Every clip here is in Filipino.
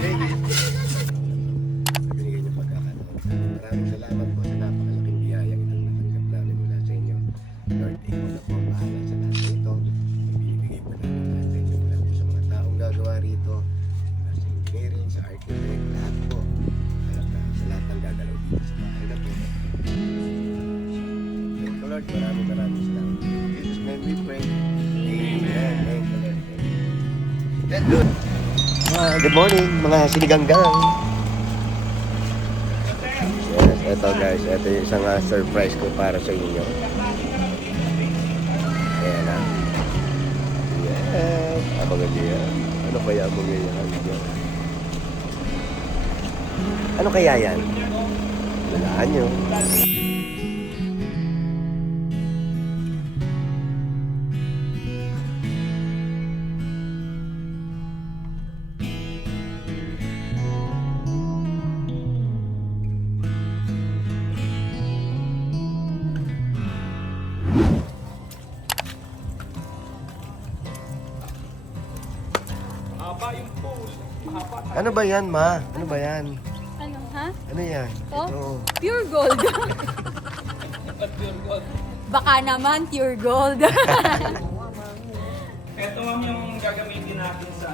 David. Binigay niyo pagkakataon. Maraming salamat po sa napakalaking biyayang itong natanggap namin mula sa inyo. Lord, ikaw na po ang bahala sa lahat ng ito. Ibibigay po namin lahat sa inyo mula po sa mga taong gagawa rito, sa engineering, sa architect, lahat po. At sa lahat ng gagalaw dito sa bahay na po. Thank you, Lord. Maraming salamat. In Jesus' name we pray. Amen. Thank you, Lord. That's good. Good morning, mga siniganggang. Yes, eto guys, eto yung isang surprise ko para sa inyo. Ayan na. Yes, abangan niyo yan. Ano kaya mo ngayon? Ano kaya yan? Walaan nyo. Ano ba yan, ma? Ano ba yan? Ano, ha? Ano yan? Oh? Ito. Pure gold. Pure gold. Baka naman pure gold. Ito ma'am yung gagamitin natin sa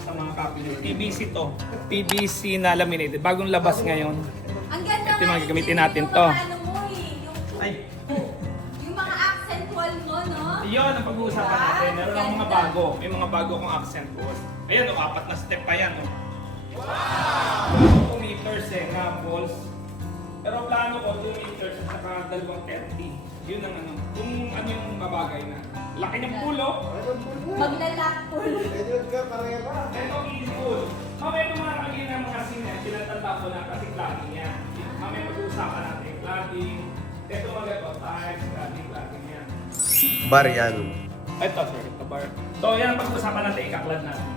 sa mga cabinet. PVC to. PVC na laminated. Bagong labas ngayon. Ang ganda Ito yung mga nga, gagamitin yung natin mga to. ano mo eh, Ay, yung mga accent wall mo, no? yun ang pag-uusapan natin. Meron ang mga bago. May mga bago kong accent wall. Ayan o, 4 na step pa yan o. Wow! 2 meters na walls. Pero plano ko 2 meters at saka 230. Yun ang kung ano yung mabagay na. Laki ng pulo. Maglalak pool. Ito easy pool. Mamaya itong mga nakalagay ng mga sinet, tinatanda ko na kasi cladding yan. Mamaya mag-uusapan natin cladding. Ito mga ito, tiles, cladding yan. Bar yan. Ito, sir, ito bar. So yan ang pag-uusapan natin, ikaklad natin.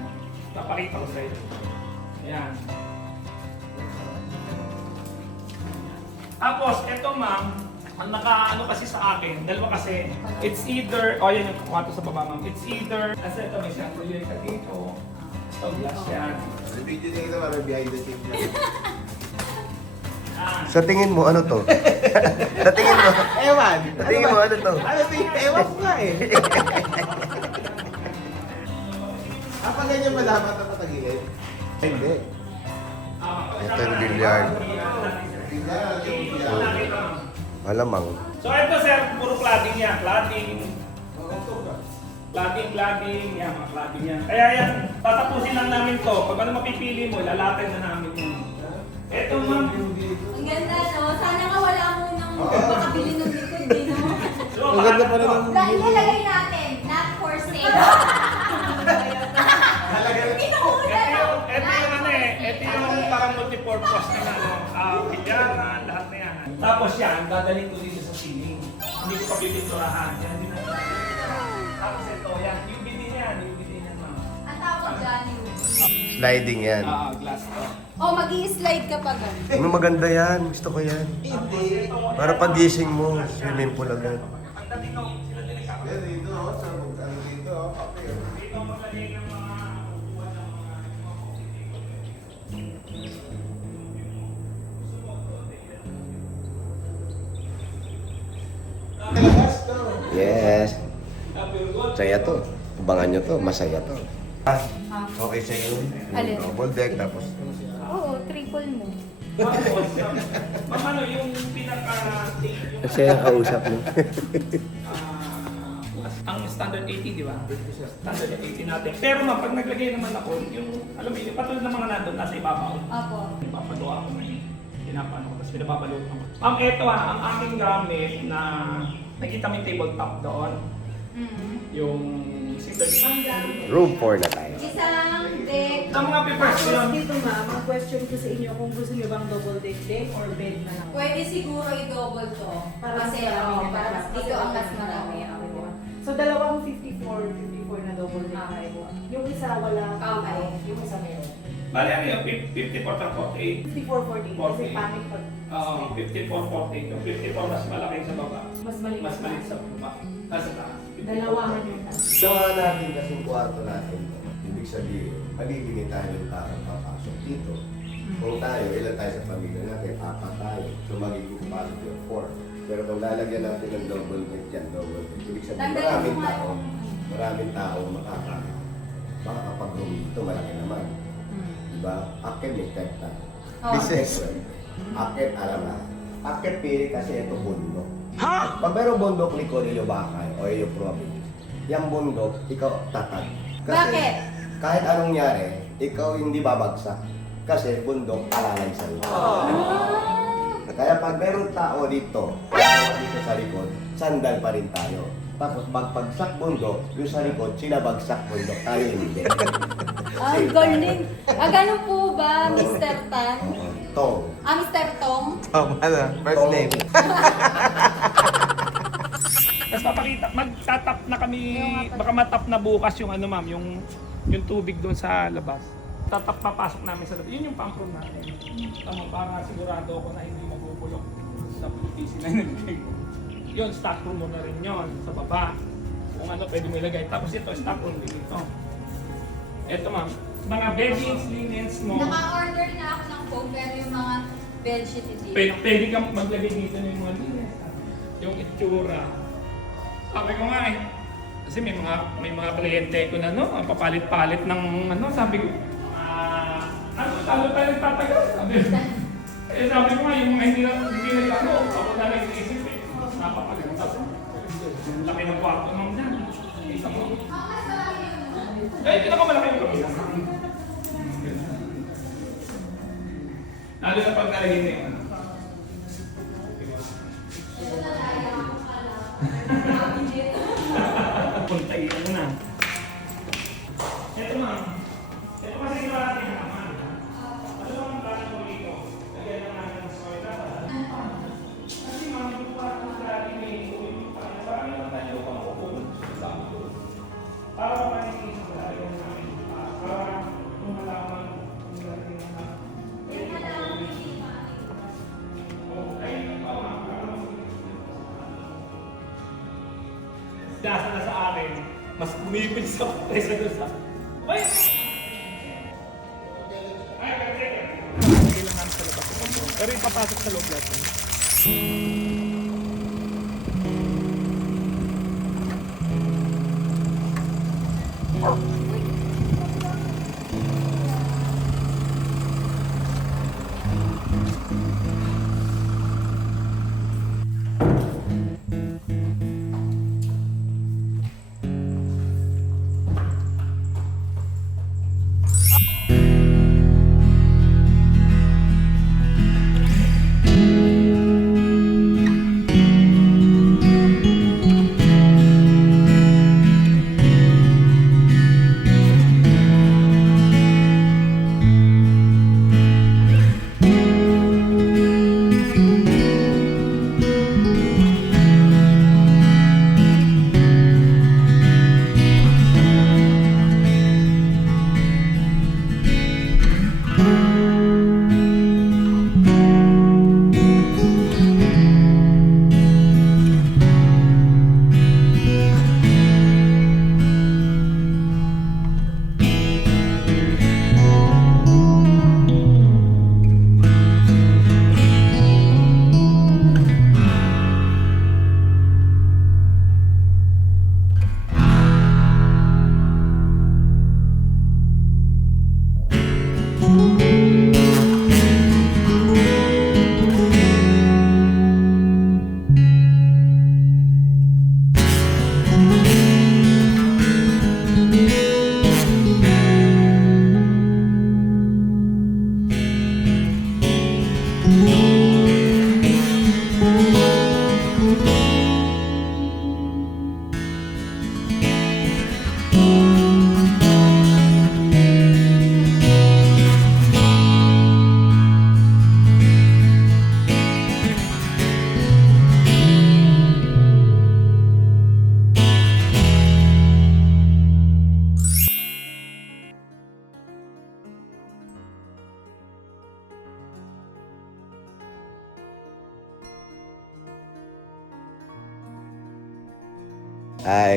Napakita ko sa iyo. Yan. Tapos, ito ma'am, ang naka-ano kasi sa akin, dalawa kasi, it's either, yan yung kumato sa baba ma'am, it's either, kasi ito may chandelier ka dito, stone glass yan. Video din ito, parang behind the scenes lang. Ah, Sa tingin mo, ano to? Sa tingin mo? Ewan. Sa tingin mo, ano to? Ano ba yung ewan ko nga eh. Apa ganyan ba dapat na patagilid? Hindi. Ito yung billiard. Malamang. So ito sir, puro cladding yan, cladding, yan, mga cladding yan. Kaya yan, tatapusin lang namin to. Pag ano mapipili mo, lalatag na namin yun. Ito ma'am, Ang ganda, no? Sana nga wala munang makabili ng likod, eh, no? so, Ang ganda pa rin ng... Dahil ilalagay natin, not for sale. Ito yung ano eh, ito yung parang multipurpose na pilyaran, lahat na yan. Tapos yan, dadalhin ko dito sa ceiling. Hindi ko pa pipinturahan. Yan, hindi na. Tapos ito, yan, yung bidi niyan, ma'am. Ang tawag dyan yung... Sliding yan. Glass to. Oh, mag-i-slide ka pa gan. Ano maganda yan? Gusto ko yan. Hindi. Para pagising mo, swimming pool agad. Ang dating ko, sila din nagkakaroon. Dito, sa ano dito, papel. Dito maglagay ng mga upuan ng mga Labas to. Yes. pure gold. Masaya to. Abangan nyo to. Masaya to. Okay sa iyo. Alin? Double deck tapos. Oo, triple mo. Ma'am, ano yung pinaka-take Kasi ang kausap mo. ang standard 80, di ba? Standard 80 natin. Pero ma'am, pag naglagay naman ako, yung, alam mo, yung patulad ng mga nandun, nasa ibabaw. Opo. Pinapagawa ko na yun. Pinapano ko, tapos pinapapaload ko. Ma'am, eto ang aking gamit na, nakita mo yung tabletop doon. Yung sitter. Room 4 na tayo. Isang deck. Ang mga papers ko yun. Dito ma'am, ang question ko sa inyo kung gusto niyo bang double deck or bed na lang. Pwede siguro i-double to. Kasi, para mas dito ang mas marami. So dalawang 54 na double deck tayo. Yung isa wala, Okay. yung isa meron. Bali, ano yung 54 at 48? 54-40 kasi pangit pag Oo, 54-48. Yung 54 mas malaki sa baba. mas maliit. Mas maliit sa baba. Nasa taas. Dalawahan yung taas. Gawa natin kasing kwarto natin. Ibig ibig sabihin, mabibigyan tayo ng taong papasok dito. Kung tayo, ilan tayo sa pamilya natin, 4 tayo. So magiging capacity of 4. Pero kung lalagyan natin ng double bed dyan, double bed, ibig sabihin maraming tao makakapag-room dito, malaki naman. Diba? Akit may type tayo. Business. Akit, alam na. Akit pili kasi ito bundok. Ha? Pag meron bundok ni Cornelio Bacay o yung province, yung bundok, ikaw tatag. Bakit? Kahit anong nyari, ikaw hindi babagsak. Kasi bundok alalay sa iyo. Kaya pag meron tao dito sa likod, sandal pa rin tayo. Tapos pagpagsak bundok, yung sa likod, sinabagsak bundok, tayo hindi. Ang galing. Ganun po ba, Mr. Tan? Tong. Mr. Tong? Tama na. First name. Tapos papakita, magtatap na kami, baka matap na bukas yung ano ma'am, yung tubig doon sa labas. Tatap papasok namin sa labas. Yun yung pump room natin. Tama, para sigurado ako na hindi mabubulok sa PVC na nilagay. Yun, stock room mo na rin yun, sa baba. Kung ano pwede mo ilagay. Tapos ito, stock room din ito. Ito ma'am, mga beddings, linens mo. Naka-order na ako ng foam, pero yung mga bedsheet hindi. Pwede kang maglagay dito ng mga linens. Yung itsura. Sabi ko nga eh. Kasi may mga kliyente ko na no, ang papalit-palit ng ano, sabi ko, ano, talo tayo nagtatagal. Sabi ko nga, yung mga hindi nagtalo, ako na nag-iisip eh. Napapaganda. Laki ng kwarto naman yan. Isa mo. Eh, pinakamalaki yung kapila. Lalo na pag nalagay na yun. Puntayin mo na. Ito ma'am. Ito kasi yung natin naman. Ano ang plano mo dito? Lagyan na natin ng soy dapat. Kasi ma'am, yung parang lagi may yung parang naman tayo pang upon. Para mapanikin sa lagyan namin. Para kung malaman kung lagyan na natin. Nasa na sa akin, mas bumipil sa kaysa doon sa... Ay! Ay, kailangan sa labas. Pero ipapasok sa loob natin.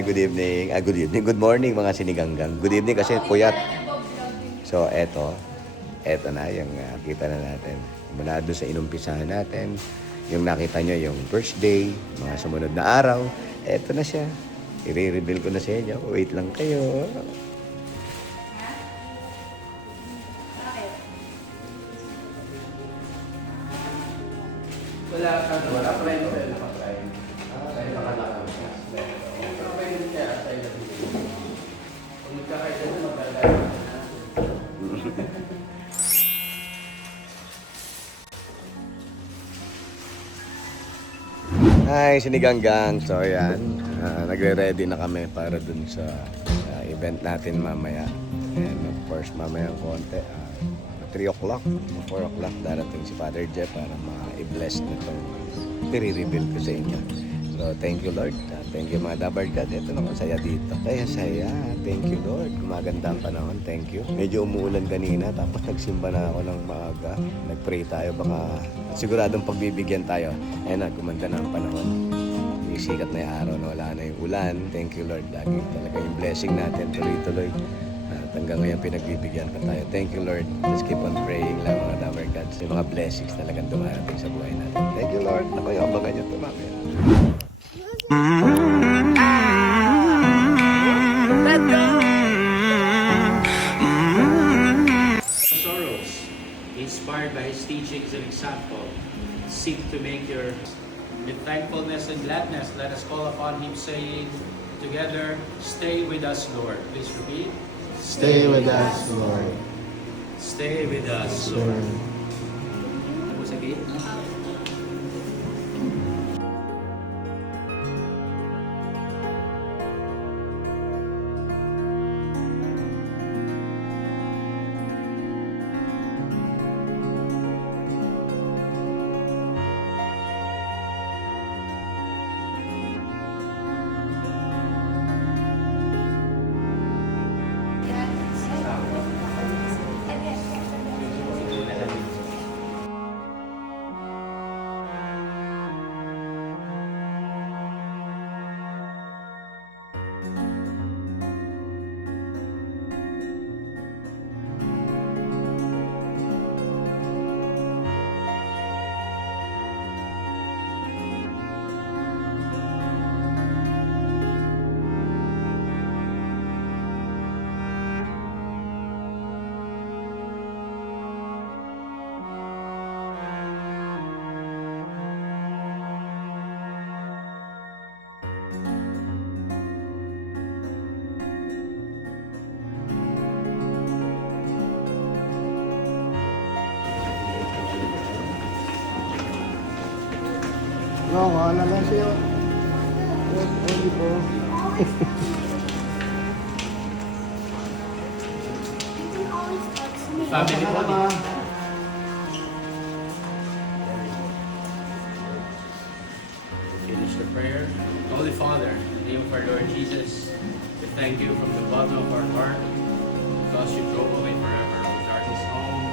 Good evening. Good evening. Good morning mga siniganggang. Good evening kasi puyat. So, eto na yung kita na natin. Mula doon sa inumpisahan natin, yung nakita nyo, yung birthday, mga sumunod na araw, eto na siya. I-reveal ko na sa inyo. Wait lang kayo. Wala pa rin ko na pa-try. Dahil nakalakam siya. Pero pwede siya sa iyo. Kung magkakaisa na magkakaisa na. Hi, Siniganggang. So, ayan. Nagre-ready na kami para dun sa event natin mamaya. And of course, mamaya konti. 3 o'clock, 4 o'clock darating si Father Jeff para ma-bless na itong i-reveal ko sa inyo. So, thank you, Lord. Thank you, mga Dabar God. Ito naman, saya dito. Kaya saya. Thank you, Lord. Gumaganda ang panahon. Thank you. Medyo umuulan kanina, tapos nagsimba na ako ng maaga. Nag-pray tayo, baka siguradong pagbibigyan tayo. Ayun na, gumanda na ang panahon. Isikat na yung araw na wala na yung ulan. Thank you, Lord. Lagi talaga yung blessing natin, tuloy-tuloy. At hanggang ngayon pinagbibigyan pa tayo. Thank you, Lord. Just keep on praying lang, mga Dabar Gods. Yung mga blessings talagang dumarating sa buhay natin. Thank you, Lord. Ako yung abangan nyo tumamaya. Sorrows, inspired by his teachings and example, seek to make your with thankfulness and gladness. Let us call upon him, saying together, "Stay with us, Lord." Please repeat. Stay with us, Lord. Stay with us, Lord. Once again. No, wala lang siya. Only po. Family body. Finish the prayer. Holy Father, in the name of our Lord Jesus, we thank you from the bottom of our heart because you drove away forever the darkness home.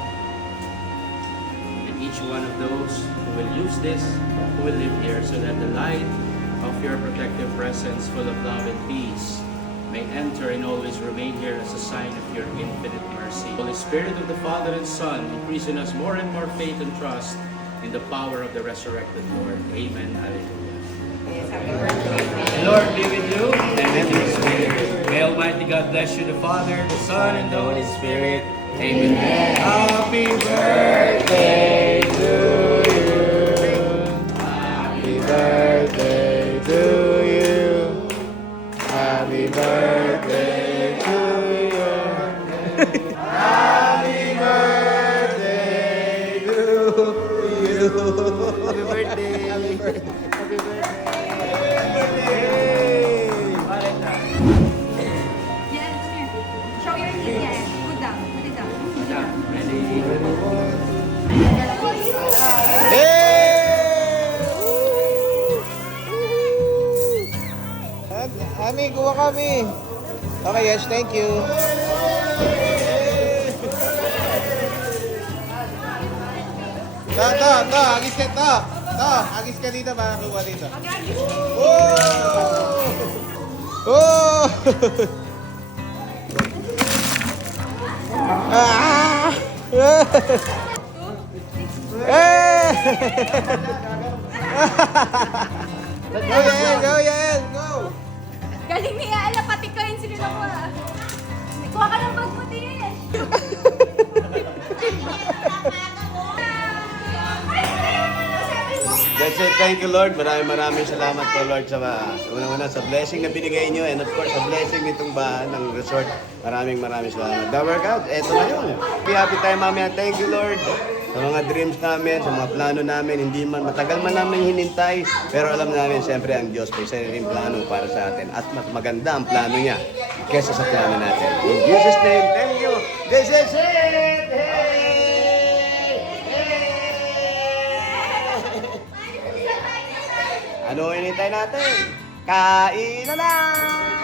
And each one of those who will use this, who will live here, so that the light of your protective presence, full of love and peace, may enter and always remain here as a sign of your infinite mercy. Holy Spirit of the Father and Son, increase in us more and more faith and trust in the power of the resurrected Lord. Amen. Hallelujah. The Lord be with you and with your spirit. May Almighty God bless you, the Father, the Son, and the Holy Spirit. Amen. Happy birthday to you. Happy birthday to you. Happy birthday to you. Happy birthday to you. Happy birthday. Happy birthday. Happy birthday. Yan, come here. Show your teeth yan. Good down. Put it down. Put it down. Ami, kuha kami. Okay, yes, thank you. To, agis ka, to, agis ka dito, makakuha dito. Oh! Oh! Ah! Eh! Go, Yael! Go, Yael! Go! Galing niya, ala, pati ko yun sila mo ah. Kuha ka ng bag mo, Tish. That's it. Thank you, Lord. Maraming salamat po, Lord, sa unang-una sa blessing na binigay niyo and of course, sa blessing nitong bahan ng resort. Maraming salamat. The workout, eto na yun. Happy tayo mamaya. Thank you, Lord. Sa mga dreams namin, sa mga plano namin, hindi man, matagal man namin hinintay, pero alam namin, siyempre, ang Diyos may sariling plano para sa atin. At mas maganda ang plano niya kesa sa plano natin. In Jesus' name, thank you. This is it! Hey! Ano hinintay natin? Kain na lang!